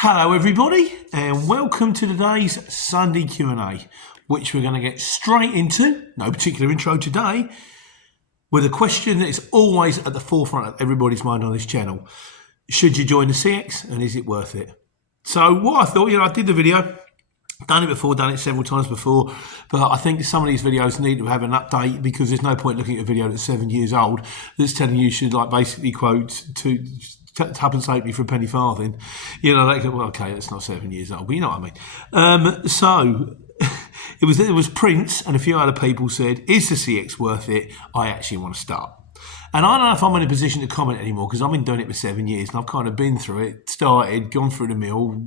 Hello everybody and welcome to today's Sunday Q&A, which we're going to get straight into, no particular intro today, with a question that is always at the forefront of everybody's mind on this channel. Should you join the CX and is it worth it? So what I thought, I did the video, done it before, done it several times before, but I think some of these videos need to have an update because there's no point looking at a video that's 7 years old that's telling you should basically quote to Tuppence halfpenny for a penny farthing. Okay, that's not 7 years old, but you know what I mean. So it was Prince and a few other people said, is the CX worth it? I actually want to start. And I don't know if I'm in a position to comment anymore because I've been doing it for 7 years and I've kind of been through it, started, gone through the mill,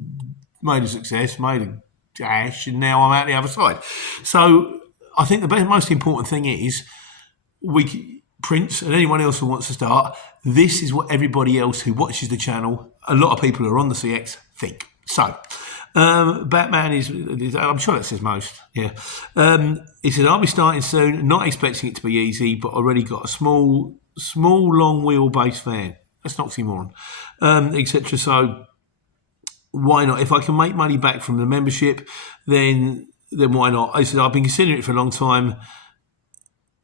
made a success, made a dash, and now I'm out the other side. So I think the most important thing is Prince and anyone else who wants to start, this is what everybody else who watches the channel, a lot of people who are on the CX, think. So, Batman is, I'm sure that says most, yeah. He said, I'll be starting soon, not expecting it to be easy, but already got a small long wheelbase van. That's an oxymoron, etc. So, why not? If I can make money back from the membership, then why not? I said, I've been considering it for a long time,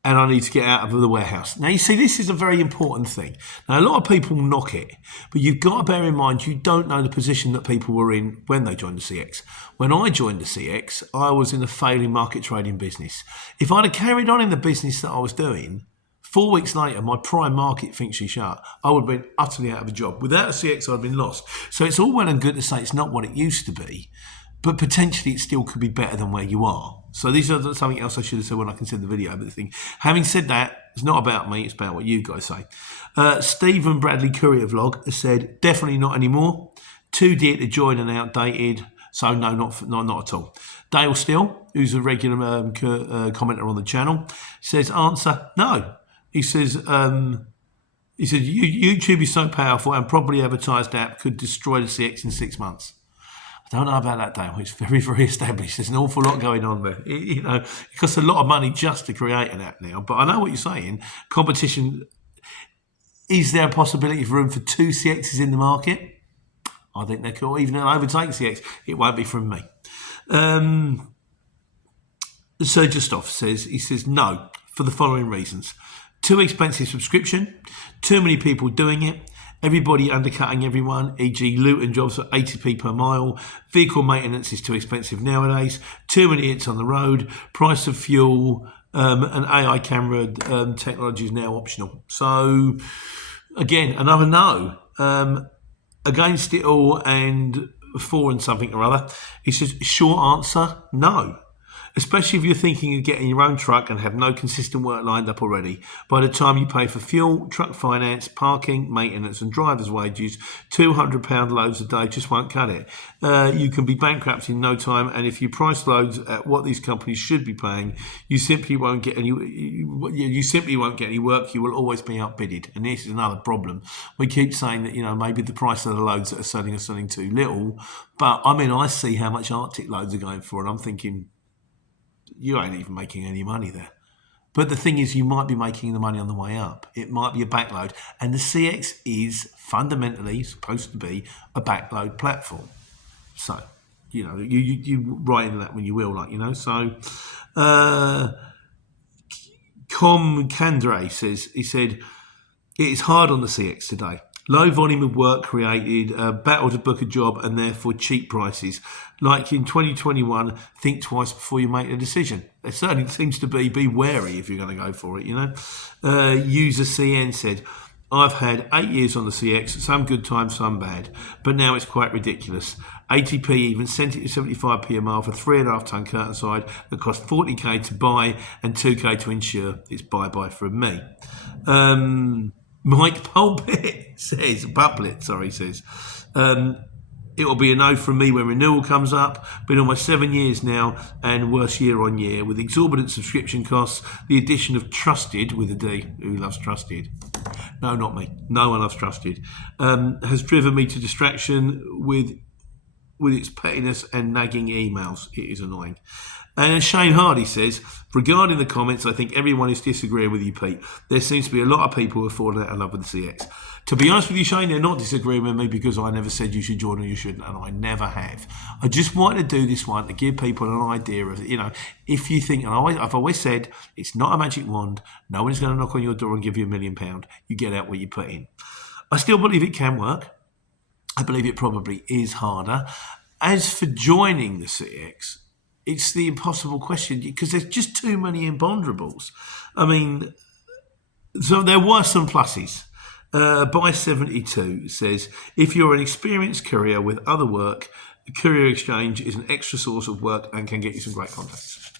and I need to get out of the warehouse. Now, you see, this is a very important thing. Now, a lot of people knock it, but you've got to bear in mind, you don't know the position that people were in when they joined the CX. When I joined the CX, I was in a failing market trading business. If I'd have carried on in the business that I was doing, 4 weeks later, my prime market thinks she shut, I would have been utterly out of a job. Without a CX, I'd have been lost. So it's all well and good to say it's not what it used to be, but potentially it still could be better than where you are. So these are something else I should have said when I considered the video. But the thing, having said that, it's not about me, it's about what you guys say. Stephen Bradley Courier vlog has said, definitely not anymore. Too dear to join and outdated. So no, not at all. Dale Steele, who's a regular commenter on the channel, says answer, no. He says, YouTube is so powerful and properly advertised app could destroy the CX in 6 months. I don't know about that, Dale. It's very, very established. There's an awful lot going on there. It costs a lot of money just to create an app now. But I know what you're saying. Competition, is there a possibility for room for 2 CXs in the market? I think there could, even an overtake CX. It won't be from me. Sergio Stoff says, no, for the following reasons. Too expensive subscription, too many people doing it, everybody undercutting everyone, e.g. loot and jobs for 80p per mile, vehicle maintenance is too expensive nowadays, too many hits on the road, price of fuel, and AI camera technology is now optional. So, again, another no. Against it all and for and something or other. He says, short answer, no. Especially if you're thinking of getting your own truck and have no consistent work lined up already. By the time you pay for fuel, truck finance, parking, maintenance and driver's wages, £200 loads a day just won't cut it. You can be bankrupt in no time, and if you price loads at what these companies should be paying, you simply won't get any work. You will always be outbidded. And this is another problem. We keep saying that, maybe the price of the loads that are selling too little. But I see how much Arctic loads are going for, and I'm thinking, you ain't even making any money there. But the thing is, you might be making the money on the way up. It might be a backload. And the CX is fundamentally supposed to be a backload platform. So, you write into that when you will, So, Com Candre says, he said, it is hard on the CX today. Low volume of work created, battle to book a job, and therefore cheap prices. Like in 2021, think twice before you make a decision. It certainly seems to be wary if you're going to go for it, User CN said, I've had 8 years on the CX, some good times, some bad, but now it's quite ridiculous. ATP even sent it to 75p a mile for 3.5 ton curtain side that cost 40k to buy and 2k to insure. It's bye-bye from me. Mike Pulpit says, it will be a no from me when renewal comes up. Been almost 7 years now and worse year on year with exorbitant subscription costs. The addition of Trusted with a D, who loves Trusted? No, not me. No one loves Trusted. Has driven me to distraction with with its pettiness and nagging emails. It is annoying. And Shane Hardy says, regarding the comments, I think everyone is disagreeing with you, Pete. There seems to be a lot of people who have fallen out of love with the CX. To be honest with you, Shane, they're not disagreeing with me because I never said you should join or you shouldn't, and I never have. I just wanted to do this one to give people an idea of, if you think, and I've always said, it's not a magic wand. No one's going to knock on your door and give you £1 million. You get out what you put in. I still believe it can work. I believe it probably is harder. As for joining the CX, it's the impossible question because there's just too many imponderables. I mean, so there were some pluses. By 72 says, if you're an experienced courier with other work, the Courier Exchange is an extra source of work and can get you some great contacts.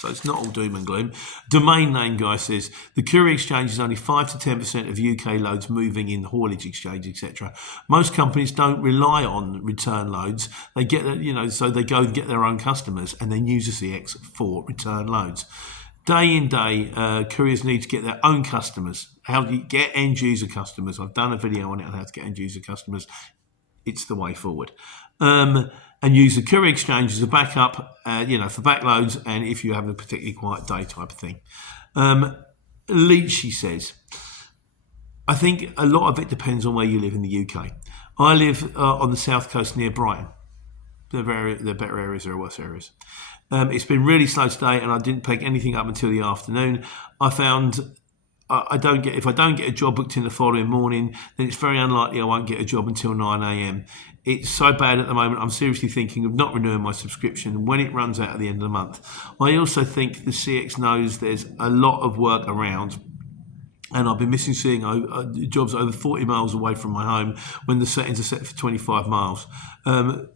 So it's not all doom and gloom. Domain name guy says, the Courier Exchange is only 5 to 10% of UK loads moving in haulage exchange, etc. Most companies don't rely on return loads. They get, so they go and get their own customers and then use the CX for return loads. Day in, day, couriers need to get their own customers. How do you get end user customers? I've done a video on it on how to get end user customers. It's the way forward. And use the Courier Exchange as a backup, for backloads and if you have a particularly quiet day type of thing. Leachy says, I think a lot of it depends on where you live in the UK. I live on the south coast near Brighton. There are better areas, there are worse areas. It's been really slow today and I didn't pick anything up until the afternoon. I found if I don't get a job booked in the following morning, then it's very unlikely I won't get a job until 9 a.m. It's so bad at the moment, I'm seriously thinking of not renewing my subscription when it runs out at the end of the month. I also think the CX knows there's a lot of work around, and I've been missing seeing jobs over 40 miles away from my home when the settings are set for 25 miles. I've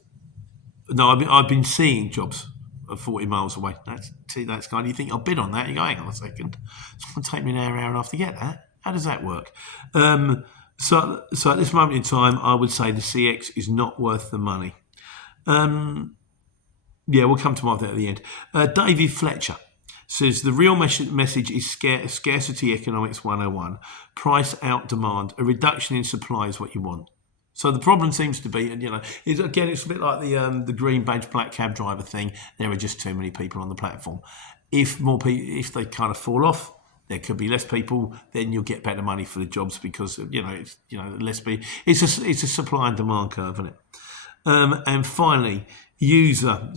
been seeing jobs of 40 miles away. That's kind of, you think I'll bid on that, you go, hang on a second, it's going to take me an hour and a half to get that. How does that work? So at this moment in time, I would say the CX is not worth the money. We'll come to my that at the end. David Fletcher says the real message is scarcity economics 101. Price out demand. A reduction in supply is what you want. So the problem seems to be, it's a bit like the green badge black cab driver thing. There are just too many people on the platform. If more people, if they kind of fall off, there could be less people. Then you'll get better money for the jobs because it's a supply and demand curve, isn't it? And finally, user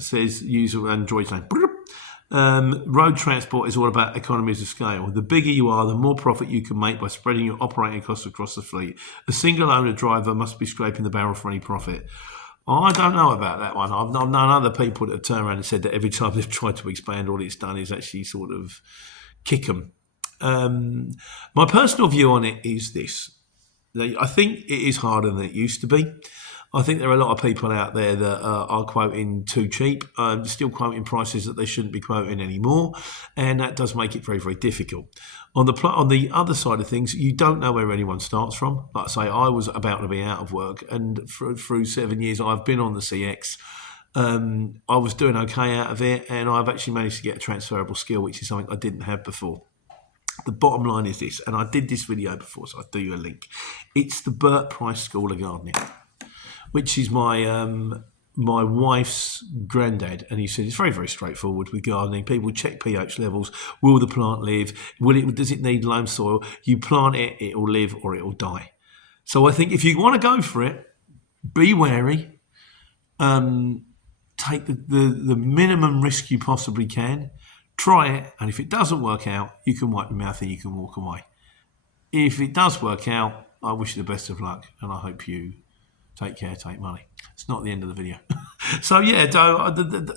Android name. Road transport is all about economies of scale. The bigger you are, the more profit you can make by spreading your operating costs across the fleet. A single owner driver must be scraping the barrel for any profit. I don't know about that one. I've known other people that have turned around and said that every time they've tried to expand, all it's done is actually sort of kick them. My personal view on it is this. I think it is harder than it used to be. I think there are a lot of people out there that are quoting too cheap, still quoting prices that they shouldn't be quoting anymore, and that does make it very, very difficult. On the other side of things, you don't know where anyone starts from. Like I say, I was about to be out of work, and through 7 years I've been on the CX. I was doing okay out of it, and I've actually managed to get a transferable skill, which is something I didn't have before. The bottom line is this, and I did this video before, so I'll do you a link. It's the Burt Price School of Gardening, which is my wife's granddad, and he said it's very, very straightforward with gardening. People check pH levels. Will the plant live? Does it need loam soil? You plant it, it will live or it will die. So I think if you want to go for it, be wary. Take the minimum risk you possibly can. Try it, and if it doesn't work out, you can wipe your mouth and you can walk away. If it does work out, I wish you the best of luck, and I hope you take care, take money. It's not the end of the video. So yeah,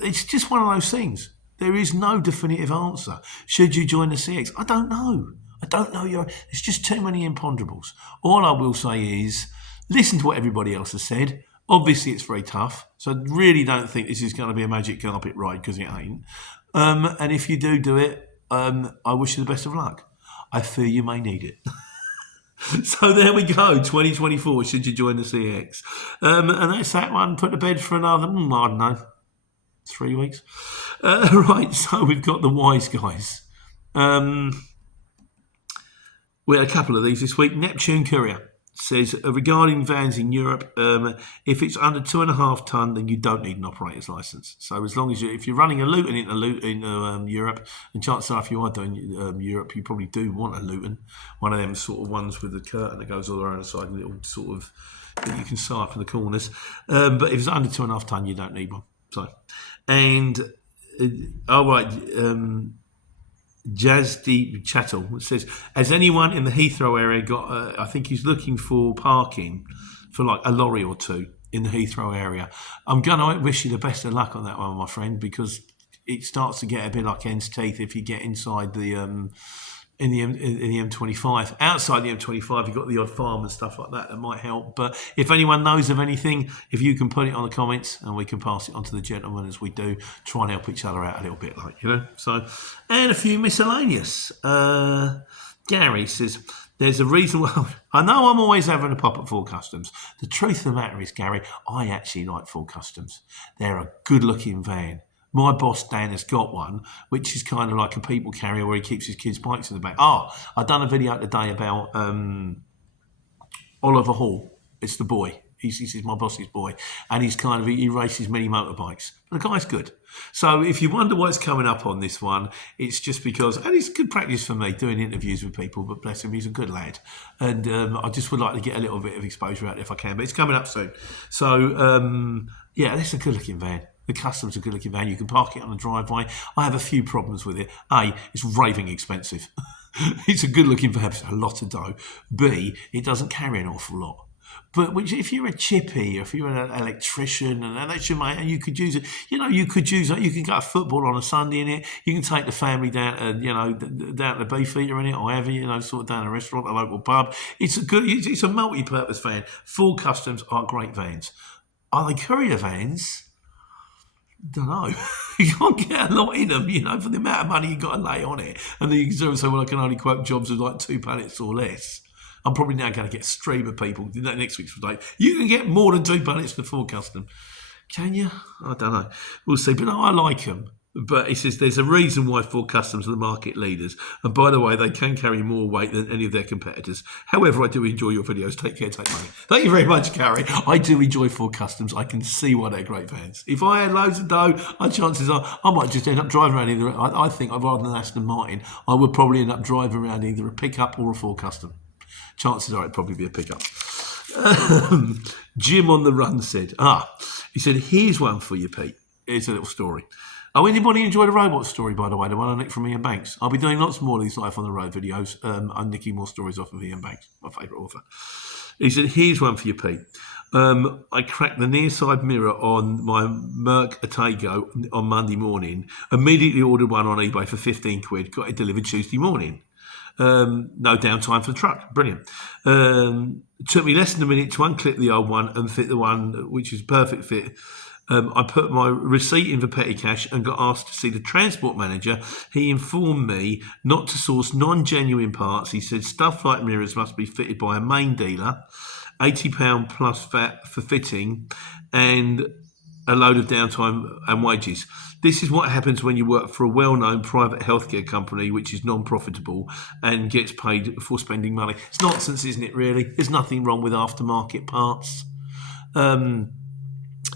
it's just one of those things. There is no definitive answer. Should you join the CX? I don't know. There's just too many imponderables. All I will say is, listen to what everybody else has said. Obviously, it's very tough. So I really don't think this is going to be a magic carpet ride, because it ain't. And if you do it, I wish you the best of luck. I fear you may need it. So there we go, 2024, should you join the CX? And that's that one, put to bed for another, I don't know, 3 weeks. Right, so we've got the wise guys. We had a couple of these this week. Neptune Courier. says regarding vans in Europe, if it's under 2.5 tonne, then you don't need an operator's license. So as long as if you're running a Luton into Europe, and chances are if you are doing Europe, you probably do want a Luton, one of them sort of ones with the curtain that goes all around the side, and little sort of that you can sew up in the corners. But if it's under 2.5 tonne, you don't need one. So, and all right. Jazz Deep Chattel says, has anyone in the Heathrow area got, I think he's looking for parking for like a lorry or two in the Heathrow area. I'm going to wish you the best of luck on that one, my friend, because it starts to get a bit like hen's teeth if you get inside the in the M25. Outside the M25, you've got the odd farm and stuff like that might help. But if anyone knows of anything, if you can put it on the comments and we can pass it on to the gentlemen as we do, try and help each other out a little bit, like, you know. So, and a few miscellaneous. Gary says, there's a reason why I know I'm always having a pop at Ford Customs. The truth of the matter is, Gary, I actually like Ford Customs. They're a good looking van. My boss, Dan, has got one, which is kind of like a people carrier where he keeps his kids' bikes in the back. I've done a video today about Oliver Hall. It's the boy. He's my boss's boy. And he races mini motorbikes. The guy's good. So if you wonder what's coming up on this one, it's just because, and it's good practice for me doing interviews with people, but bless him, he's a good lad. And I just would like to get a little bit of exposure out there if I can, but it's coming up soon. So, yeah, it's a good looking van. The Customs are a good looking van. You can park it on the driveway. I have a few problems with it. A, it's raving expensive. It's a good looking van, it's a lot of dough. B, it doesn't carry an awful lot. But if you're a chippy, or if you're an electrician, and that's your mate, and you could use it, you could use it. You can go to football on a Sunday in it. You can take the family down to, down to the Beefeater in it, or whatever, sort of down a restaurant, a local pub. It's a multi-purpose van. Ford Customs are great vans. Are they courier vans? Don't know. You can't get a lot in them, for the amount of money you got to lay on it. And then you can say, well, I can only quote jobs of like 2 pallets or less. I'm probably now going to get a stream of people next week's date. You can get more than 2 pallets for Ford Custom. Can you? I don't know. We'll see. But no, I like them. But he says there's a reason why Ford Customs are the market leaders. And by the way, they can carry more weight than any of their competitors. However, I do enjoy your videos. Take care, take money. Thank you very much, Gary. I do enjoy Ford Customs. I can see why they're great vans. If I had loads of dough, chances are I might just end up driving around either. I think rather than Aston Martin, I would probably end up driving around either a pickup or a Ford Custom. Chances are it'd probably be a pickup. Jim on the Run said, he said, here's one for you, Pete. Here's a little story. Anybody enjoy the robot story, by the way, the one I nicked from Ian Banks? I'll be doing lots more of these Life on the Road videos. I'm nicking more stories off of Ian Banks, my favourite author. He said, here's one for you, Pete. I cracked the near side mirror on my Merc Atago on Monday morning, immediately ordered one on eBay for 15 quid, got it delivered Tuesday morning. No downtime for the truck. Brilliant. It took me less than a minute to unclip the old one and fit the one, which is perfect fit. I put my receipt in for petty cash and got asked to see the transport manager. He informed me not to source non-genuine parts. He said stuff like mirrors must be fitted by a main dealer, £80 plus VAT for fitting, and a load of downtime and wages. This is what happens when you work for a well-known private healthcare company which is non-profitable and gets paid for spending money. It's nonsense, isn't it, really? There's nothing wrong with aftermarket parts.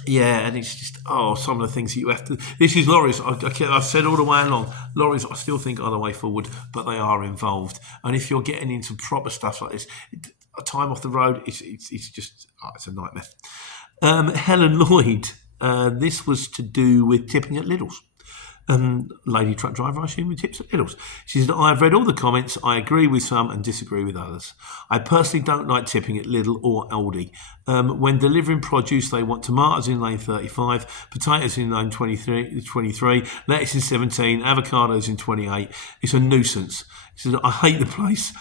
Yeah, and it's just, some of the things that you have to... This is lorries. I've said all the way along, lorries I still think are the way forward, but they are involved. And if you're getting into proper stuff like this, time off the road, it's just, it's a nightmare. Helen Lloyd, this was to do with tipping at Lidl's. Lady truck driver, I assume, who tips at Lidl's. She said, I've read all the comments. I agree with some and disagree with others. I personally don't like tipping at Lidl or Aldi. When delivering produce, they want tomatoes in lane 35, potatoes in lane 23, lettuce in 17, avocados in 28. It's a nuisance. She said, I hate the place.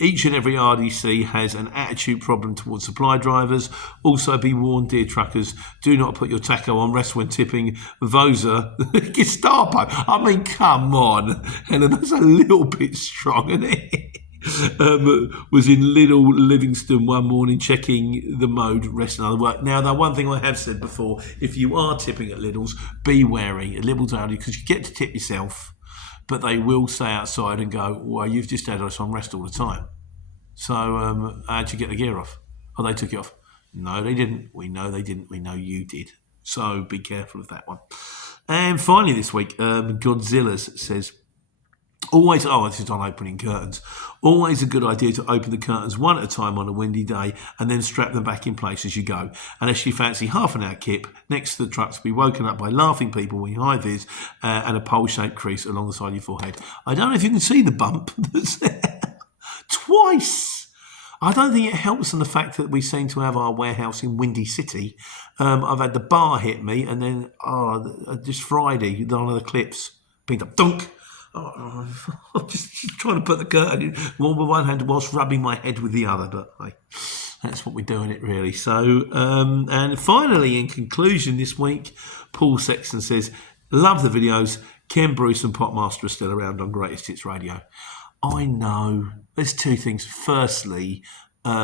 Each and every RDC has an attitude problem towards supply drivers. Also, be warned, dear truckers, do not put your taco on rest when tipping. Vosa, Gestapo. I mean, come on. Helen, that's a little bit strong, isn't it? Was in Little Livingston one morning checking the mode, rest and other work. Now, the one thing I have said before, if you are tipping at Lidl's, be wary at Lidl's Aldi, because you get to tip yourself, but they will stay outside and go, well, you've just had us on rest all the time. So how'd you get the gear off? Oh, they took it off. No, they didn't. We know they didn't. We know you did. So be careful of that one. And finally this week, Godzilla's says, always, this is on opening curtains. Always a good idea to open the curtains one at a time on a windy day and then strap them back in place as you go. Unless you fancy half an hour kip next to the truck to be woken up by laughing people when you high vis and a pole-shaped crease along the side of your forehead. I don't know if you can see the bump that's there. Twice! I don't think it helps on the fact that we seem to have our warehouse in Windy City. I've had the bar hit me, and then just Friday, one of the clips picked up, dunk. I'm just trying to put the curtain in with one hand whilst rubbing my head with the other, but hey, that's what we're doing it really. So, and finally, in conclusion this week, Paul Sexton says, love the videos. Ken Bruce and Popmaster are still around on Greatest Hits Radio. I know. There's two things. Firstly, I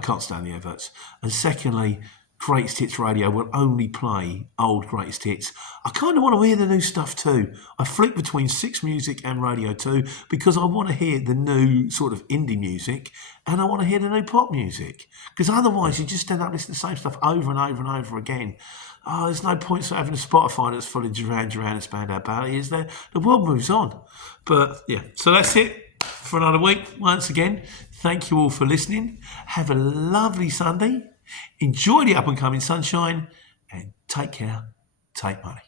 can't stand the adverts. And secondly, Greatest Hits Radio will only play old Greatest Hits. I kind of want to hear the new stuff too. I flick between Six Music and Radio 2 because I want to hear the new sort of indie music and I want to hear the new pop music. Because otherwise you just end up listening to the same stuff over and over and over again. Oh, there's no point to having a Spotify that's full of Duran Duran and Spandau Ballet, is there? The world moves on. But yeah, so that's it for another week. Once again, thank you all for listening. Have a lovely Sunday. Enjoy the up and coming sunshine and take care. Take money.